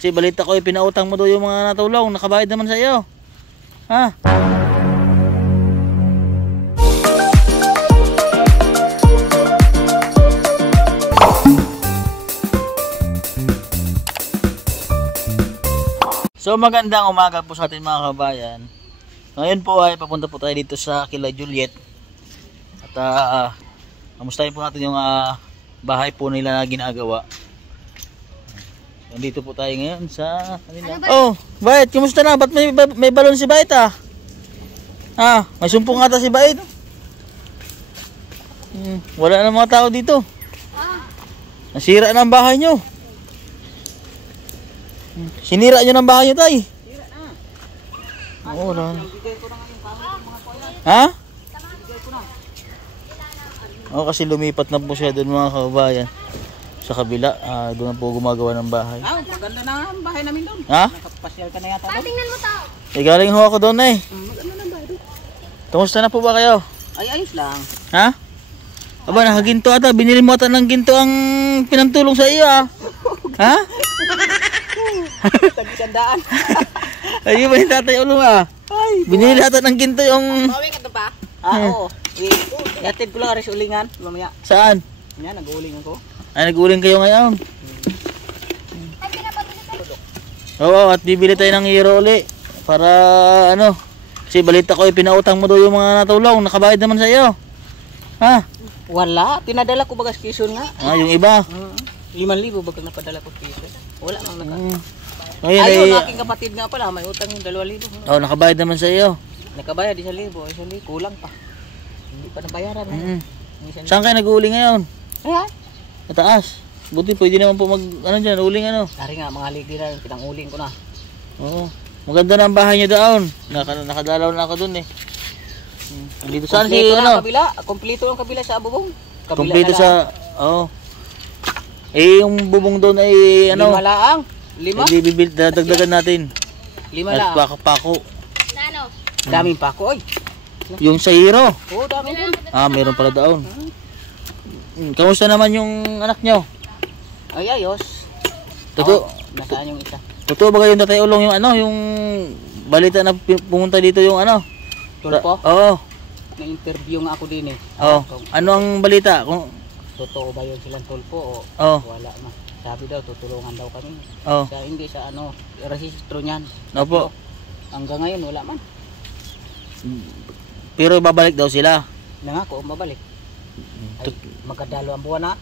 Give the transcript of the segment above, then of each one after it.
Kasi balita ko, pinautang mo daw yung mga natulong. Nakabayad naman sa iyo. Ha? So magandang umaga po sa ating mga kabayan. Ngayon po ay papunta po tayo dito sa kila Juliet. At kamustahin po natin yung bahay po nila na ginagawa. Nandito po tayo ngayon sa kanila. Oh, Bait, kumusta na? Ba't may balon si Bait ah? May sumpong ata si Bait. Wala na mga tao dito. Nasira na ang bahay nyo. Sinira nyo ng bahay nyo, tay? Sinira na. Oo, wala na. Ha? Oo, kasi lumipat na po siya doon mga kabayan. Sa kabila, doon na po gumagawa ng bahay. Maganda na ang bahay namin doon. Ha? Nakapasyal ka na yata doon. Tingnan mo tao. Galing ho ako doon eh. Maganda na ang bahay doon. Kamusta na po ba kayo? Ay, ayos lang. Ha? Aba, nakaginto ata. Binili mo ata ng ginto ang pinantulong sa iyo ah. Ha? Tag-isandaan. Ayun ba yung tatay ulong ah? Binili ata ng ginto yung... Mawin ka to pa? Oo. Yatid ko lang aris ulingan. Mamaya. Saan? Yan, nag-uuling ako. Ay, nag-uling kayo ngayon. Oo, at bibili tayo ng hero uli. Para ano, kasi balita ko, pinautang mo daw yung mga natulong. Nakabayad naman sa iyo. Ha? Wala. Pinadala ko bagas Quezon nga. Yung iba. 5,000 bagang napadala ko Quezon. Wala mang naka. Ngayon Ayun, ay... aking kapatid nga pala. May utang yung 2,000. Oo, nakabayad naman sa iyo. Nakabayad 1,000. 1,000. Kulang pa. Hindi pa nabayaran. Saan kayo nag-uling ngayon? Ayan. Mataas. Buti pwede naman po mag ano diyan, uling ano. Dari nga mga ligi na pinanguling ko na. Oo. Maganda na ang bahay niyo doon. Nakadalaw na ako doon eh. Dito saan si ano? Kompleto ang kabila sa bubong. Kompleto sa yung bubong doon ay ano? 5 laang. 5? Hindi dadagdagan natin. 5 At laang. pako. Ano? Daming pako oy. Yung sa hero. Oo, dami din. Meron pala doon. Kamusta naman yung anak nyo? Ay, ayos. Totoo. Nasaan yung isa? Totoo ba kayong tatay ulong yung ano, yung balita na pumunta dito yung ano? Tulpo? Oo. Na-interview nga ako din eh. Oo. Ano ang balita? Totoo ba yun silang tulpo o wala na? Sabi daw, tutulungan daw kami. Sa, hindi sa ano, resistro niyan. Opo. Hanggang ngayon, wala man. Pero babalik daw sila. Nangako, mabalik. Ay, magkadalawang buwan na.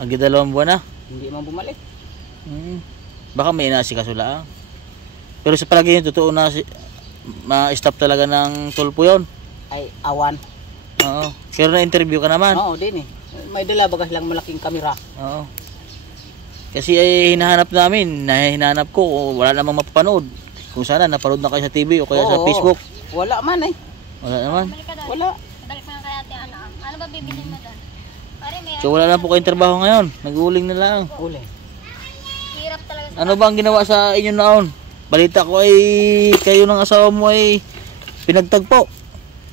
Magdadalawang buwan na. Hindi man bumalik. Baka may inaasikaso lang. Pero sa palagay yun, totoo na ma-stop talaga ng tulpo yun. Ay, awan. Oo. Pero na-interview ka naman. Oo, din eh. May dala bagas lang malaking kamera. Oo. Kasi ay hinahanap namin, hinahanap ko, wala namang mapapanood. Kung sana, napanood na kayo sa TV o kaya sa Facebook. Wala man eh. Wala naman. Wala. Balik na kaya ate ano? Ano ba bibilin mo doon? Pare may So wala na po kayong trabaho ngayon. Nag-uuling na lang. Uli. hirap talaga sa Ano ba ang ginawa sa inyo noon? Balita ko ay kayo ng asawa mo ay pinagtagpo.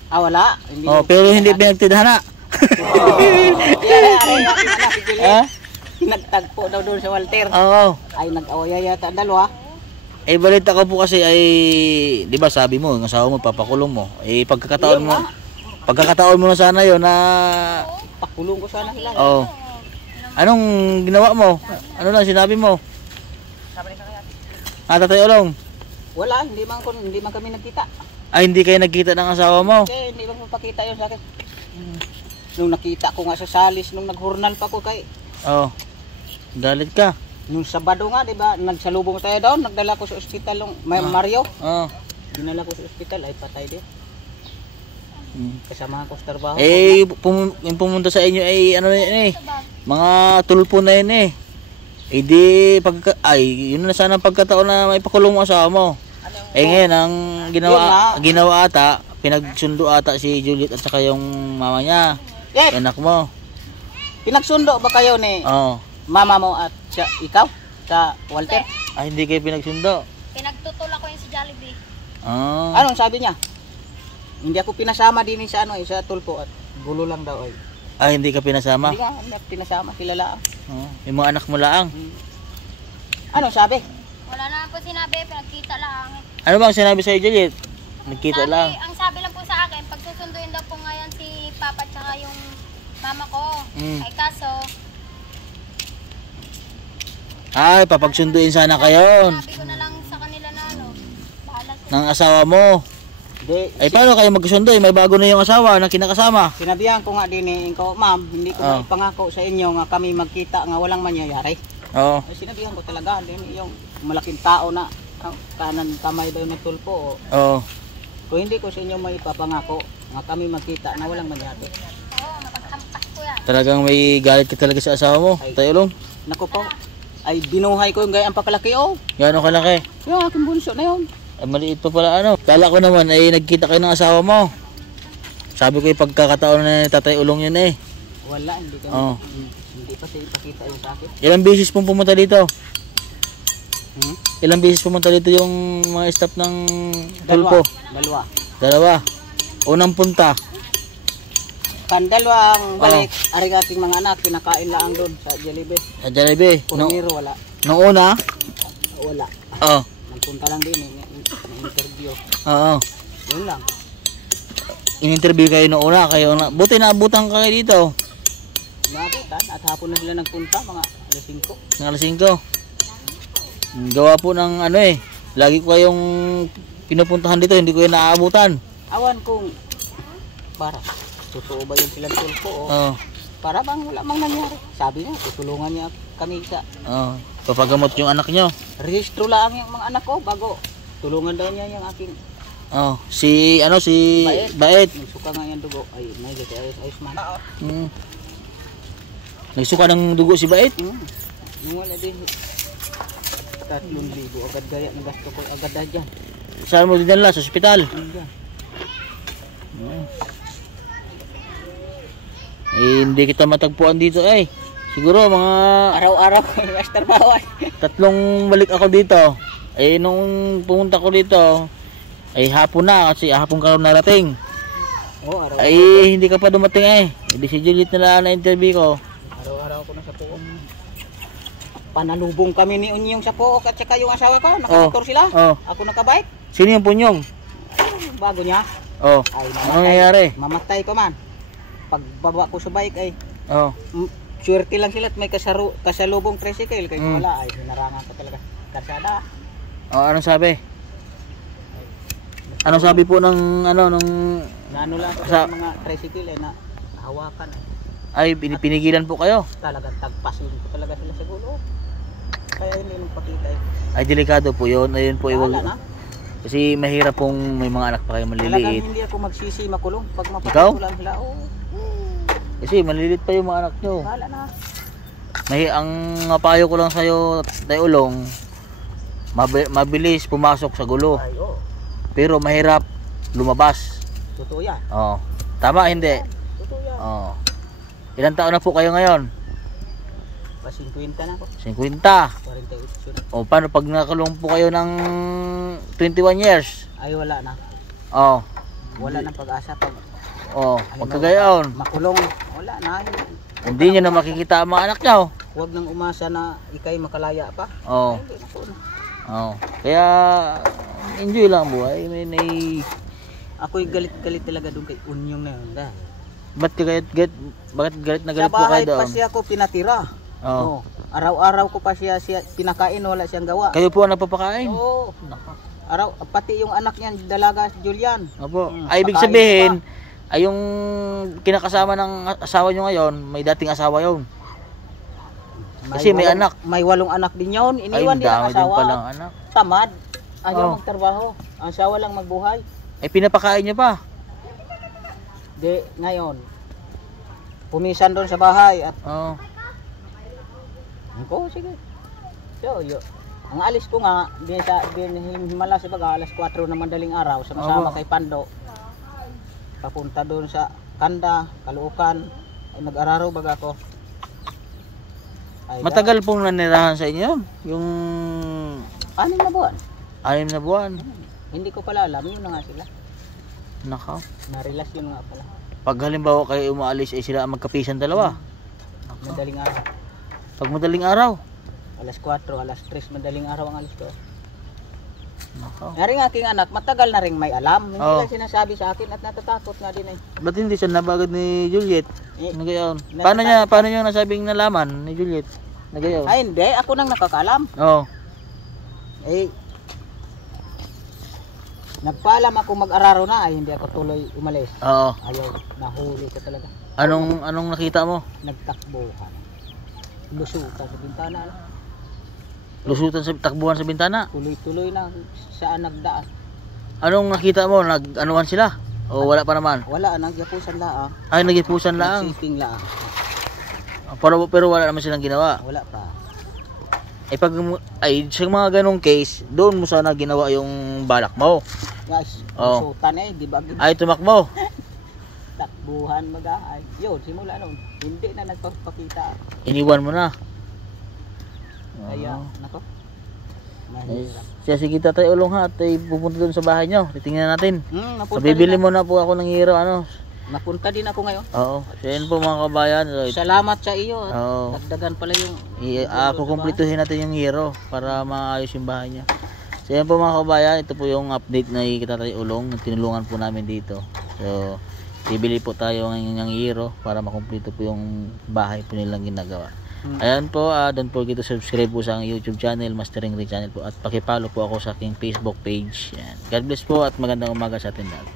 Wala. Hindi Pero hindi pinagtidhana. Nagtagpo daw doon sa Walter. Oo. Ay nag-away yata dalawa. Balita ko po kasi ay, di ba sabi mo, ang asawa mo, papakulong mo. Pagkakataon mo na sana yun na... Pakulong ko sana sila. Oo. Anong ginawa mo? Ano lang sinabi mo? Tatay Ulong? Wala, hindi man kami nagkita. Hindi kayo nagkita ng asawa mo? Okay, hindi man mapakita yun sa akin. Nung nakita ko nga sa salis, nung naghurnal pa ko kay... Galit ka? Nung Sabado nga, di ba? Nagsalubong tayo doon, nagdala ko sa ospital ng Mario. Dinala ko sa ospital, ay patay din. Kasama ko sa trabaho. Yung pumunta sa inyo ay ano yun mga tulpo na yun yun na sana pagkataon na may pakulong mo asawa mo. Ngayon ang ginawa ata, pinagsundo ata si Juliet at saka yung mama niya. Anak mo. Pinagsundo ba kayo ni mama mo at ikaw sa Walter? Hindi kayo pinagsundo. pinagtutula ko yung si Jollibee. Anong sabi niya? Hindi ako pinasama din sa sa tulpo at gulo lang daw ay. Hindi ka pinasama? Hindi ako pinasama, sila lang. Yung mga anak mo lang? Anong sabi? Wala naman po sinabi, pinagkita lang. Ano bang sinabi sa'yo, Juliet? Nagkita lang. Ang sabi lang po sa akin, pagsusunduin daw po ngayon si Papa tsaka yung mama ko. Ay kaso, Ay, papagsunduin sana kayo sabi ko na lang sa kanila na ano, bahala sila. ng asawa mo. Di, Ay, paano kayo magkasundo? May bago na yung asawa na kinakasama. sinabihan ko nga din eh, ko, ma'am, hindi ko maipangako sa inyo nga kami magkita nga walang mangyayari. Oo. Ay, sinabihan ko talaga din yung malaking tao na kanan kamay daw ng tulpo. Oo. Kung hindi ko sa inyo maipapangako nga kami magkita na walang mangyayari. Oo, mapaghampas ko yan. Talagang may galit ka talaga sa asawa mo. Tayo Ulong. Naku po, ay binuhay ko yung gayang pakalaki oh. Gano'n kalaki? Yung aking bunso na yun. Ay, maliit pa pala ano. Kala ko naman ay nagkita kayo ng asawa mo. Sabi ko yung pagkakataon na Tatay Ulong yun eh. Wala, hindi kami. Oo. Hindi pa tayo ipakita yung sa akin. Ilang beses pong pumunta dito? Hmm? Ilang beses pumunta dito yung mga staff ng Tulpo? Dalawa. Dalawa. Unang punta. Dalawang balik, aring ating mga anak, pinakain lang doon sa Jollibee. Sa Jollibee. Purniro, wala. Nung una? Wala. Oo. Nagpunta lang din, interview. Oo. Yun lang. In-interview kayo nung una. Buti naabutan ka kayo dito. Maabutan at hapon na sila nagpunta, mga alas 5. Ng alas 5. Gawa po ng ano eh. Lagi ko kayong pinupuntahan dito. Hindi ko yung naaabutan. Awan kung para totoo ba yung silang tulpo o Oo. para bang wala mang nangyari. Sabi niya, tutulungan niya kami sa Oo. Papagamot yung anak nyo. rehistro lang yung mga anak ko bago tulungan daw niya yung aking Oh, si Bait. nagsuka nga yung dugo. Ay, may gati ayos man. Nagsuka ng dugo si Bait. Nung wala din 3,000 agad gaya ng gasto ko agad na dyan. Saan mo dinala? Sa ospital? Eh, hindi kita matagpuan dito eh. Siguro mga Araw-araw ko yung master bawat. 3 balik ako dito. Eh, nung pumunta ko dito, ay hapon na kasi hapon ka rin narating. Oo, araw. Ay, hindi ka pa dumating eh. Hindi si Juliet na interview ko. Araw-araw ko na sa puong. Panalubong kami ni Unyong sa puok at saka yung asawa ko. Nakamotor sila. Ako nakabike. Sino yung punyong? Bago niya. Oh. Ay, Anong nangyayari? mamatay ko man. Pagbaba ko sa bike ay Oh. swerte lang sila at may kasalubong tricycle kaya wala ay hinarangan ko talaga karsada. Oh, anong sabi? Anong sabi po ng ano nung Naano lang sa mga tricycle ay na hawakan ay ay pinigilan po kayo? talagang tagpasin ko talaga sila sa gulo. Kaya hindi nung pakita eh. Ay delikado po 'yon. Ayun po Wala na. kasi mahirap pong may mga anak pa kayo Talagang maliliit. hindi ako magsisi makulong pag Ikaw? mapatulan lang sila. Oh, Kasi maliliit pa yung mga anak nyo. wala na. Ang payo ko lang sa'yo, Tay Ulong, mabilis pumasok sa gulo. Ay, oh. Pero mahirap lumabas. Totoo yan. Oh. Tama, hindi? Totoo yan. Oh. Ilang taon na po kayo ngayon? Pa 50 na ako. 50. 48 na. O, paano pag nakulong po kayo ng 21 years? Ay, wala na. Oh. Wala nang pag-asa pag Oh, magkagayon. makulong. Wala na. Hindi nyo na makikita ang mga anak nyo. Huwag nang umasa na ikay makalaya pa. Oh. Ay, hindi na po na. Oh. Kaya enjoy lang buhay. May Ako'y galit-galit talaga doon kay Unyong na yun. bakit galit na Sa galit po kayo bahay doon? pa siya ko pinatira. Oh. Oh. Araw-araw ko pa siya pinakain, wala siyang gawa. Kayo po ang nagpapakain? Oo. Nako. Araw, pati yung anak niya, dalaga, Julian. Opo. Hmm, Ay, ibig pakain sabihin, ay yung kinakasama ng asawa nyo ngayon, may dating asawa yun. Kasi may anak. May 8 anak din yun. Ay, Iniwan din ang dami din asawa. palang anak. Tamad. Ayaw Oh. magtrabaho. Ang asawa lang magbuhay. Ay, pinapakain nyo pa. Di, ngayon, pumisan doon sa bahay at Oo. ko, sige. So, ang alis ko nga, himala sa baga, alas 4 na madaling araw, sama-sama kay Pando. Papunta doon sa Kanda, Kaluukan, ay nag-araro baga ko. Ay, Matagal pong nanirahan sa inyo yung 6 na buwan. 6 na buwan. Hindi ko pala alam, yun na nga sila. Nako. Na-relasyon nga pala. Pag halimbawa kayo umaalis ay sila ang magkapisan dalawa. Madaling araw. Pag madaling araw. Alas 4, alas 3 madaling araw ang alis ko. Nako. Nga rin aking anak, matagal na rin may alam. Hindi Oo. lang sinasabi sa akin at natatakot nga din eh. Ba't hindi siya nabagad ni Juliet? Eh, Nagayon. nasa- Paano niya nasabing nalaman ni Juliet? Nagayon. Ay hindi, ako nang nakakalam. Oo. Eh, nagpaalam ako mag-araro na ay hindi ako tuloy umalis. Oo. Ayaw, nahuli ko talaga. Anong nakita mo? Nagtakbuhan. Lusutan sa bintana. Lusutan sa takbuhan sa bintana. Tuloy-tuloy na saan nagdaan. Anong nakita mo? Nag-anuhan sila? O wala pa naman? Wala, nagyapusan laang. Ay, nagipusan lang. Nagsisting laang. Pero wala naman silang ginawa. Wala pa. Sa mga ganong case, doon mo sana ginawa yung balak mo. Guys, Oo. lusutan eh, di ba? Ay, tumakbo. Takbuhan mag-aay. Yun, simula noon. Hindi na nagpapakita. Iniwan mo na. Kaya, nako. Mahirap. Sige Tatay Ulong ha, at pupunta doon sa bahay nyo. Titingnan natin. So, Napunta bibili din mo na po ako ng hero, Napunta din ako ngayon. Oo. So, yun po mga kabayan. So, Salamat sa iyo. At Oo. dagdagan pala yung... kukumplituhin natin yung hero para maayos yung bahay niya. So yan po mga kabayan, ito po yung update na Tatay Ulong na tinulungan po namin dito. So bibili po tayo ngayon ng hero para makumpleto po yung bahay po nilang ginagawa. Ayan po, don't forget to subscribe po sa aking YouTube channel, Mastering Ray channel po, at pakipollow po ako sa aking Facebook page. Yan. God bless po at magandang umaga sa atin lahat.